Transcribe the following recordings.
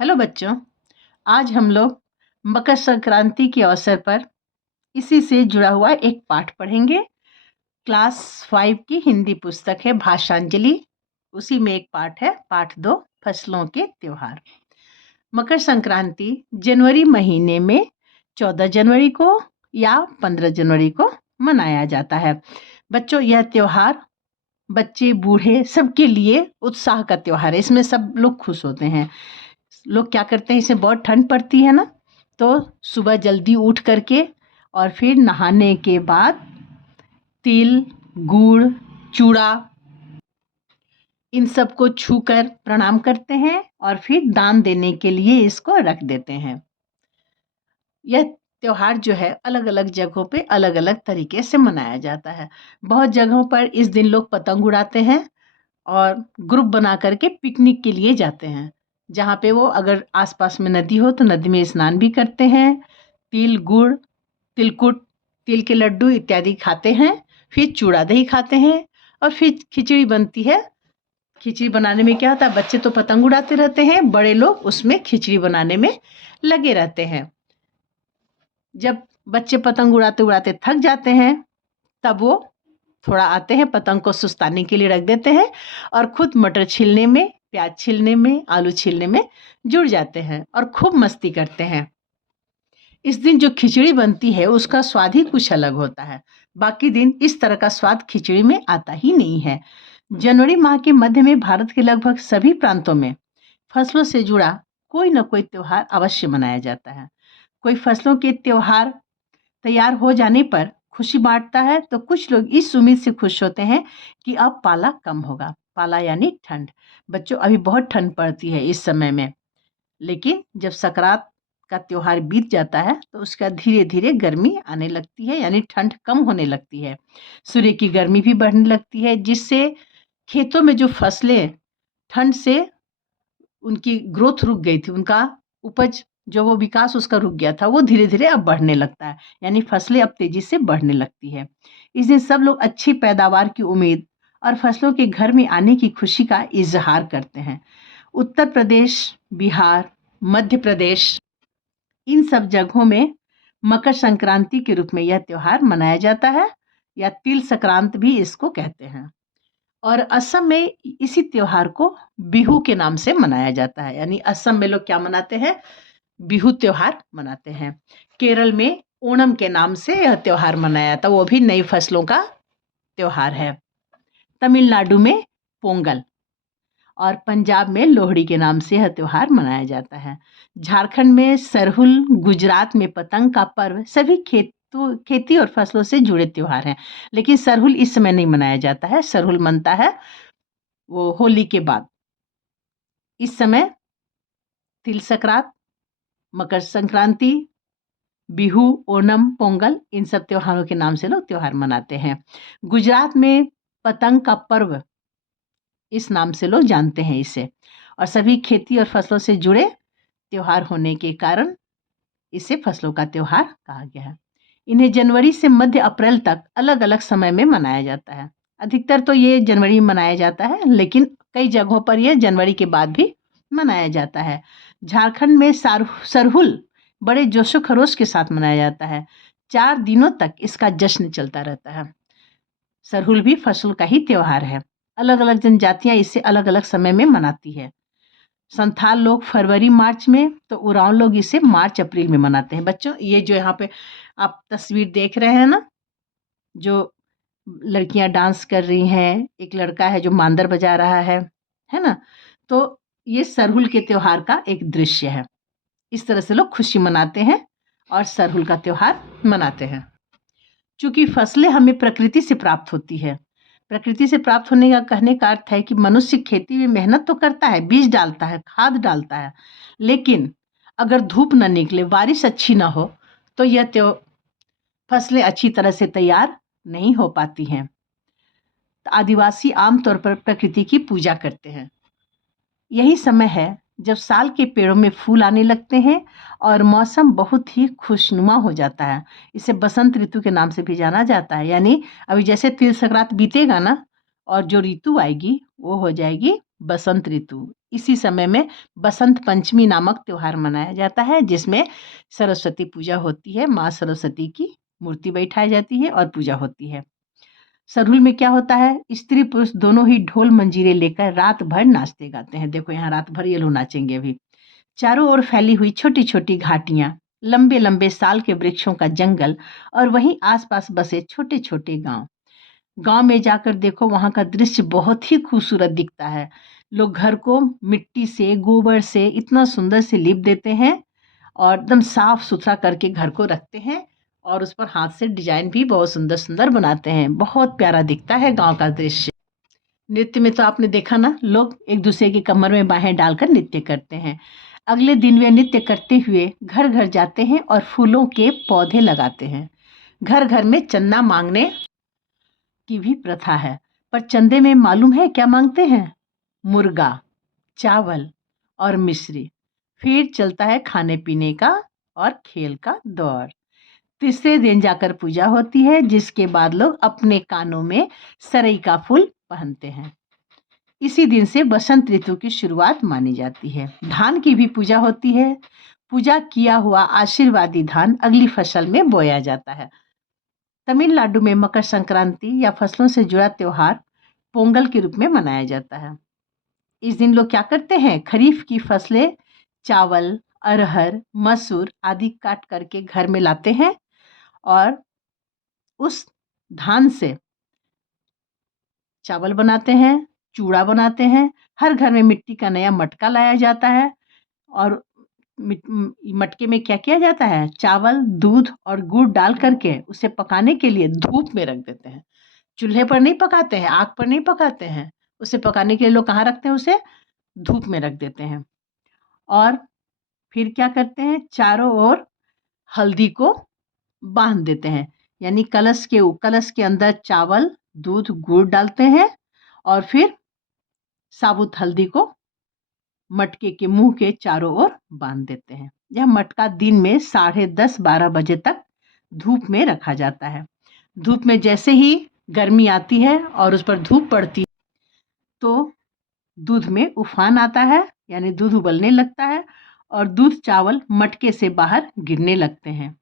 Hello बच्चों, आज हम लोग मकर संक्रांति के अवसर पर इसी से जुड़ा हुआ एक पाठ पढ़ेंगे। क्लास 5 की हिंदी पुस्तक है भाषांजलि। उसी में एक पाठ है, पाठ 2, फसलों के त्योहार। मकर संक्रांति जनवरी महीने में 14 जनवरी को या 15 जनवरी को मनाया जाता है। बच्चों, यह त्योहार बच्चे बूढ़े सबके लिए उत्साह का त्योहार है। इसमें सब लोग खुश होते हैं। लोग क्या करते हैं, इसमें बहुत ठंड पड़ती है ना, तो सुबह जल्दी उठ करके और फिर नहाने के बाद तिल, गुड़, चूड़ा इन सब को छूकर प्रणाम करते हैं और फिर दान देने के लिए इसको रख देते हैं। यह त्योहार जो है अलग अलग जगहों पे अलग अलग तरीके से मनाया जाता है। बहुत जगहों पर इस दिन लोग पतंग उड़ाते हैं और ग्रुप बना करके पिकनिक के लिए जाते हैं, जहाँ पे वो अगर आसपास में नदी हो तो नदी में स्नान भी करते हैं। तिल, गुड़, तिलकुट, तिल के लड्डू इत्यादि खाते हैं। फिर चूड़ा दही खाते हैं और फिर खिचड़ी बनती है। खिचड़ी बनाने में क्या होता है, बच्चे तो पतंग उड़ाते रहते हैं, बड़े लोग उसमें खिचड़ी बनाने में लगे रहते हैं। जब बच्चे पतंग उड़ाते उड़ाते थक जाते हैं, तब वो थोड़ा आते हैं, पतंग को सुस्ताने के लिए रख देते हैं और खुद मटर छीलने में, प्याज छीलने में, आलू छीलने में जुड़ जाते हैं और खूब मस्ती करते हैं। इस दिन जो खिचड़ी बनती है उसका स्वाद ही कुछ अलग होता है। बाकी दिन इस तरह का स्वाद खिचड़ी में आता ही नहीं है। जनवरी माह के मध्य में भारत के लगभग सभी प्रांतों में फसलों से जुड़ा कोई न कोई त्योहार अवश्य मनाया जाता है। कोई फसलों के त्योहार तैयार हो जाने पर खुशी बांटता है, तो कुछ लोग इस उम्मीद से खुश होते हैं कि अब पाला कम होगा। पाला यानी ठंड। बच्चों, अभी बहुत ठंड पड़ती है इस समय में, लेकिन जब सकरात का त्योहार बीत जाता है तो उसका धीरे धीरे गर्मी आने लगती है, यानी ठंड कम होने लगती है। सूर्य की गर्मी भी बढ़ने लगती है, जिससे खेतों में जो फसलें ठंड से उनकी ग्रोथ रुक गई थी, उनका उपज जो वो विकास उसका रुक गया था, वो धीरे धीरे अब बढ़ने लगता है, यानी फसलें अब तेजी से बढ़ने लगती है। इस दिन सब लोग अच्छी पैदावार की उम्मीद और फसलों के घर में आने की खुशी का इजहार करते हैं। उत्तर प्रदेश, बिहार, मध्य प्रदेश, इन सब जगहों में मकर संक्रांति के रूप में यह त्योहार मनाया जाता है, या तिल संक्रांत भी इसको कहते हैं। और असम में इसी त्योहार को बिहू के नाम से मनाया जाता है, यानी असम में लोग क्या मनाते हैं, बिहू त्योहार मनाते हैं। केरल में ओणम के नाम से यह त्योहार मनाया जाता है, वो भी नई फसलों का त्योहार है। तमिलनाडु में पोंगल और पंजाब में लोहड़ी के नाम से यह त्योहार मनाया जाता है। झारखंड में सरहुल, गुजरात में पतंग का पर्व, सभी खेती और फसलों से जुड़े त्योहार हैं। लेकिन सरहुल इस समय नहीं मनाया जाता है, सरहुल मनता है वो होली के बाद। इस समय तिल संक्रांत, मकर संक्रांति, बिहू, ओणम, पोंगल, इन सब त्योहारों के नाम से लोग त्योहार मनाते हैं। गुजरात में पतंग का पर्व इस नाम से लोग जानते हैं इसे, और सभी खेती और फसलों से जुड़े त्योहार होने के कारण इसे फसलों का त्योहार कहा गया है। इन्हें जनवरी से मध्य अप्रैल तक अलग अलग समय में मनाया जाता है। अधिकतर तो ये जनवरी में मनाया जाता है, लेकिन कई जगहों पर यह जनवरी के बाद भी मनाया जाता है। झारखंड में सरहुल बड़े जोशो खरोश के साथ मनाया जाता है। 4 दिनों तक इसका जश्न चलता रहता है। सरहुल भी फसल का ही त्योहार है। अलग अलग जनजातियां इसे अलग अलग समय में मनाती है। संथाल लोग फरवरी मार्च में, तो उरांव लोग इसे मार्च अप्रैल में मनाते हैं। बच्चों, ये जो यहाँ पे आप तस्वीर देख रहे हैं ना, जो लड़कियां डांस कर रही हैं, एक लड़का है जो मांदर बजा रहा है ना, तो ये सरहुल के त्योहार का एक दृश्य है। इस तरह से लोग खुशी मनाते हैं और सरहुल का त्योहार मनाते हैं। चूंकि फसलें हमें प्रकृति से प्राप्त होती है, प्रकृति से प्राप्त होने का कहने का अर्थ है कि मनुष्य खेती में मेहनत तो करता है, बीज डालता है, खाद डालता है, लेकिन अगर धूप न निकले, बारिश अच्छी ना हो, तो यह फसलें अच्छी तरह से तैयार नहीं हो पाती हैं। आदिवासी आमतौर पर प्रकृति की पूजा करते हैं। यही समय है जब साल के पेड़ों में फूल आने लगते हैं और मौसम बहुत ही खुशनुमा हो जाता है। इसे बसंत ऋतु के नाम से भी जाना जाता है। यानी अभी जैसे तिल संक्रांत बीतेगा ना, और जो ऋतु आएगी वो हो जाएगी बसंत ऋतु। इसी समय में बसंत पंचमी नामक त्योहार मनाया जाता है, जिसमें सरस्वती पूजा होती है। माँ सरस्वती की मूर्ति बैठाई जाती है और पूजा होती है। सरहुल में क्या होता है, स्त्री पुरुष दोनों ही ढोल मंजीरे लेकर रात भर नाचते गाते हैं। देखो यहाँ रात भर ये लोग नाचेंगे अभी। चारों ओर फैली हुई छोटी छोटी घाटियां, लंबे लंबे साल के वृक्षों का जंगल और वहीं आसपास बसे छोटे छोटे गांव। गांव में जाकर देखो, वहां का दृश्य बहुत ही खूबसूरत दिखता है। लोग घर को मिट्टी से, गोबर से इतना सुंदर से लीप देते हैं और एकदम साफ सुथरा करके घर को रखते हैं, और उस पर हाथ से डिजाइन भी बहुत सुंदर सुंदर बनाते हैं। बहुत प्यारा दिखता है गांव का दृश्य। नृत्य में तो आपने देखा ना, लोग एक दूसरे की कमर में बाहें डालकर नृत्य करते हैं। अगले दिन वे नृत्य करते हुए घर घर जाते हैं और फूलों के पौधे लगाते हैं। घर घर में चंदा मांगने की भी प्रथा है, पर चंदे में मालूम है क्या मांगते हैं? मुर्गा, चावल और मिश्री। फिर चलता है खाने पीने का और खेल का दौर। तीसरे दिन जाकर पूजा होती है, जिसके बाद लोग अपने कानों में सरई का फूल पहनते हैं। इसी दिन से बसंत ऋतु की शुरुआत मानी जाती है। धान की भी पूजा होती है। पूजा किया हुआ आशीर्वादी धान अगली फसल में बोया जाता है। तमिलनाडु में मकर संक्रांति या फसलों से जुड़ा त्योहार पोंगल के रूप में मनाया जाता है। इस दिन लोग क्या करते हैं, खरीफ की फसलें चावल, अरहर, मसूर आदि काट करके घर में लाते हैं और उस धान से चावल बनाते हैं, चूड़ा बनाते हैं। हर घर में मिट्टी का नया मटका लाया जाता है और मटके में क्या किया जाता है, चावल, दूध और गुड़ डाल करके उसे पकाने के लिए धूप में रख देते हैं। चूल्हे पर नहीं पकाते हैं, आग पर नहीं पकाते हैं। उसे पकाने के लिए लोग कहाँ रखते हैं, उसे धूप में रख देते हैं। और फिर क्या करते हैं, चारों ओर हल्दी को बांध देते हैं। यानी कलश के अंदर चावल, दूध, गुड़ डालते हैं और फिर साबुत हल्दी को मटके के मुंह के चारों ओर बांध देते हैं। यह मटका दिन में 10:30-12 बजे तक धूप में रखा जाता है। धूप में जैसे ही गर्मी आती है और उस पर धूप पड़ती है तो दूध में उफान आता है, यानी दूध उबलने लगता है और दूध चावल मटके से बाहर गिरने लगते हैं।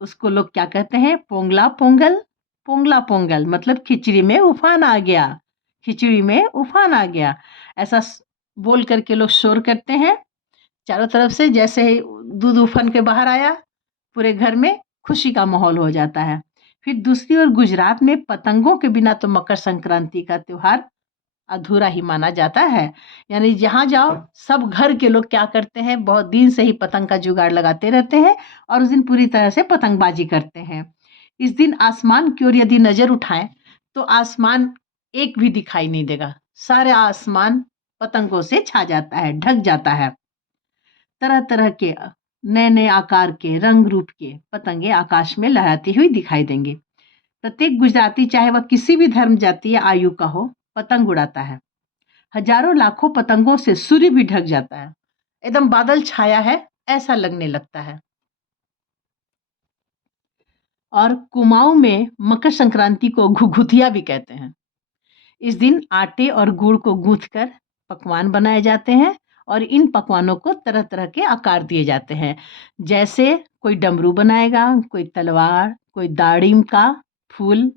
उसको लोग क्या कहते हैं, पोंगला पोंगल। पोंगला पोंगल मतलब खिचड़ी में उफान आ गया, खिचड़ी में उफान आ गया। ऐसा बोल करके लोग शोर करते हैं चारों तरफ से। जैसे ही दूध उफान के बाहर आया, पूरे घर में खुशी का माहौल हो जाता है। फिर दूसरी ओर गुजरात में पतंगों के बिना तो मकर संक्रांति का त्योहार अधूरा ही माना जाता है। यानी जहाँ जाओ सब घर के लोग क्या करते हैं, बहुत दिन से ही पतंग का जुगाड़ लगाते रहते हैं और उस दिन पूरी तरह से पतंगबाजी करते हैं। इस दिन आसमान की ओर यदि नजर उठाएं तो आसमान एक भी दिखाई नहीं देगा। सारे आसमान पतंगों से छा जाता है, ढक जाता है। तरह तरह के नए नए आकार के, रंग रूप के पतंगे आकाश में लहराती हुई दिखाई देंगे। प्रत्येक गुजराती, चाहे वह किसी भी धर्म, जाति या आयु का हो, पतंग उड़ाता है। हजारों लाखों पतंगों से सूर्य भी ढक जाता है। एकदम बादल छाया है ऐसा लगने लगता है। और कुमाऊं में मकर संक्रांति को घुघुतिया भी कहते हैं। इस दिन आटे और गुड़ को गूंथकर पकवान बनाए जाते हैं और इन पकवानों को तरह तरह के आकार दिए जाते हैं। जैसे कोई डमरू बनाएगा, कोई तलवार, कोई दाड़िम का फूल।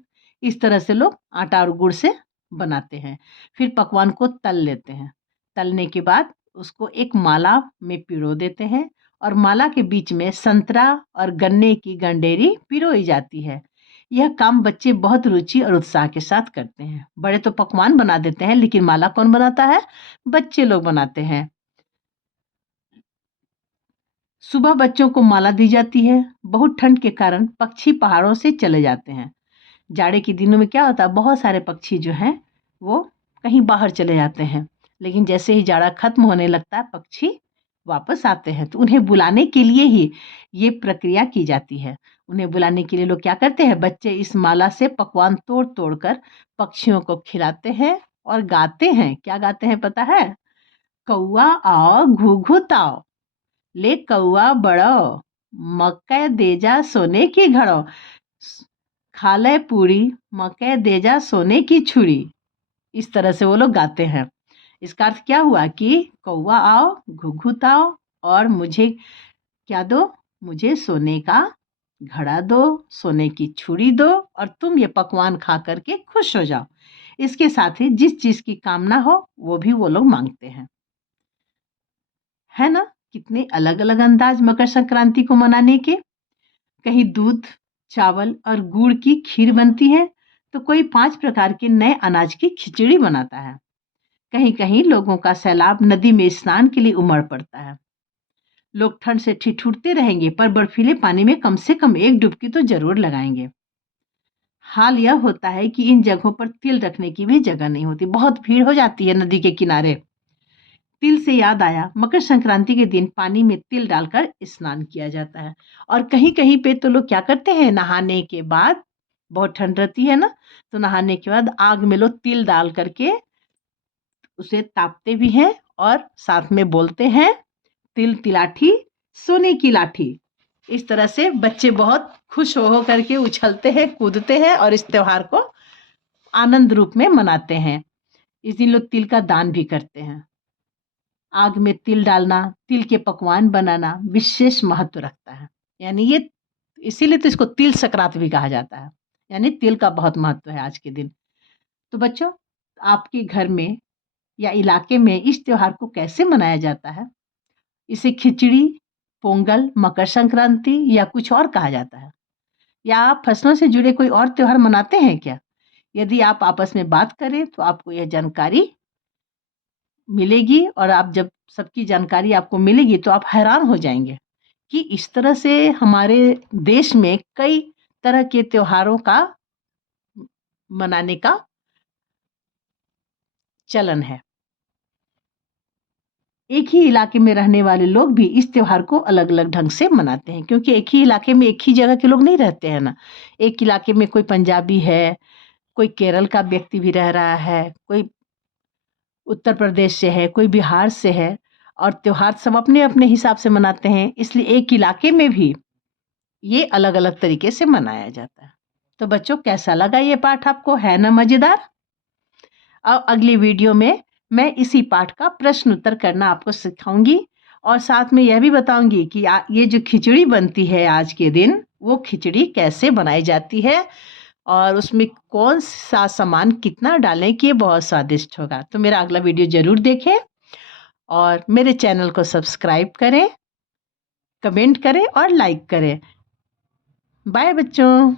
इस तरह से लोग आटा और गुड़ से बनाते हैं। फिर पकवान को तल लेते हैं। तलने के बाद उसको एक माला में पिरो देते हैं और माला के बीच में संतरा और गन्ने की गंडेरी पिरोई जाती है। यह काम बच्चे बहुत रुचि और उत्साह के साथ करते हैं। बड़े तो पकवान बना देते हैं, लेकिन माला कौन बनाता है? बच्चे लोग बनाते हैं। सुबह बच्चों को माला दी जाती है। बहुत ठंड के कारण पक्षी पहाड़ों से चले जाते हैं। जाड़े के दिनों में क्या होता है, बहुत सारे पक्षी जो हैं वो कहीं बाहर चले जाते हैं। लेकिन जैसे ही जाड़ा खत्म होने लगता है, पक्षी वापस आते हैं। तो उन्हें बुलाने के लिए ही ये प्रक्रिया की जाती है। उन्हें बुलाने के लिए लोग क्या करते हैं, बच्चे इस माला से पकवान तोड़ तोड़ कर पक्षियों को खिलाते हैं और गाते हैं। क्या गाते हैं पता है? कौआ आओ घुघुताओ, ले कौआ बड़ो, मक्के देजा सोने की घड़ो, खा ले पूरी, मक्के देजा सोने की छुरी। इस तरह से वो लोग गाते हैं। इसका अर्थ क्या हुआ कि कौवा आओ, घुघुत आओ और मुझे क्या दो? मुझे सोने का घड़ा दो, सोने की छुरी दो और तुम ये पकवान खा करके खुश हो जाओ। इसके साथ ही जिस चीज़ की कामना हो वो भी वो लोग मांगते हैं, है ना? कितने अलग-अलग अंदाज मकर संक्रांति को मनाने के। कहीं दूध, चावल और गुड़ की खीर बनती है, तो कोई 5 प्रकार के नए अनाज की खिचड़ी बनाता है। कहीं-कहीं लोगों का सैलाब नदी में स्नान के लिए उमड़ पड़ता है। लोग ठंड से ठिठुरते रहेंगे पर बर्फीले पानी में कम से कम एक डुबकी तो ज़रूर लगाएँगे। हाल यह होता है कि इन जगहों पर तिल रखने की भी जगह नहीं होती, बहुत भीड़ हो जाती है नदी के किनारे। तिल से याद आया, मकर संक्रांति के दिन पानी में तिल डालकर स्नान किया जाता है और कहीं-कहीं पे तो लोग क्या करते हैं, नहाने के बाद बहुत ठंड रहती है ना, तो नहाने के बाद आग में लोग तिल डाल करके उसे तापते भी हैं और साथ में बोलते हैं, तिल तिलाठी सोने की लाठी। इस तरह से बच्चे बहुत खुश हो करके उछलते हैं, कूदते हैं और इस त्योहार को आनंद रूप में मनाते हैं। इस दिन लोग तिल का दान भी करते हैं। आग में तिल डालना, तिल के पकवान बनाना विशेष महत्व रखता है। यानी ये इसीलिए तो इसको तिल संक्रांति भी कहा जाता है। यानी तिल का बहुत महत्व है आज के दिन। तो बच्चों, आपके घर में या इलाके में इस त्योहार को कैसे मनाया जाता है? इसे खिचड़ी, पोंगल, मकर संक्रांति या कुछ और कहा जाता है? या आप फसलों से जुड़े कोई और त्योहार मनाते हैं क्या? यदि आप आपस में बात करें तो आपको यह जानकारी मिलेगी और आप जब सबकी जानकारी आपको मिलेगी तो आप हैरान हो जाएँगे कि इस तरह से हमारे देश में कई तरह के त्योहारों का मनाने का चलन है। एक ही इलाके में रहने वाले लोग भी इस त्योहार को अलग-अलग ढंग से मनाते हैं क्योंकि एक ही इलाके में एक ही जगह के लोग नहीं रहते हैं ना। एक इलाके में कोई पंजाबी है, कोई केरल का व्यक्ति भी रह रहा है, कोई उत्तर प्रदेश से है, कोई बिहार से है और त्योहार सब अपने-अपने हिसाब से मनाते हैं। इसलिए एक इलाके में भी ये अलग-अलग तरीके से मनाया जाता है। तो बच्चों, कैसा लगा ये पाठ आपको? है ना मज़ेदार? अब अगली वीडियो में मैं इसी पाठ का प्रश्न उत्तर करना आपको सिखाऊँगी और साथ में यह भी बताऊँगी कि ये जो खिचड़ी बनती है आज के दिन, वो खिचड़ी कैसे बनाई जाती है और उसमें कौन-सा सामान कितना डालें कि ये बहुत स्वादिष्ट होगा। तो मेरा अगला वीडियो ज़रूर देखें और मेरे चैनल को सब्सक्राइब करें, कमेंट करें और लाइक करें। बाय बच्चों।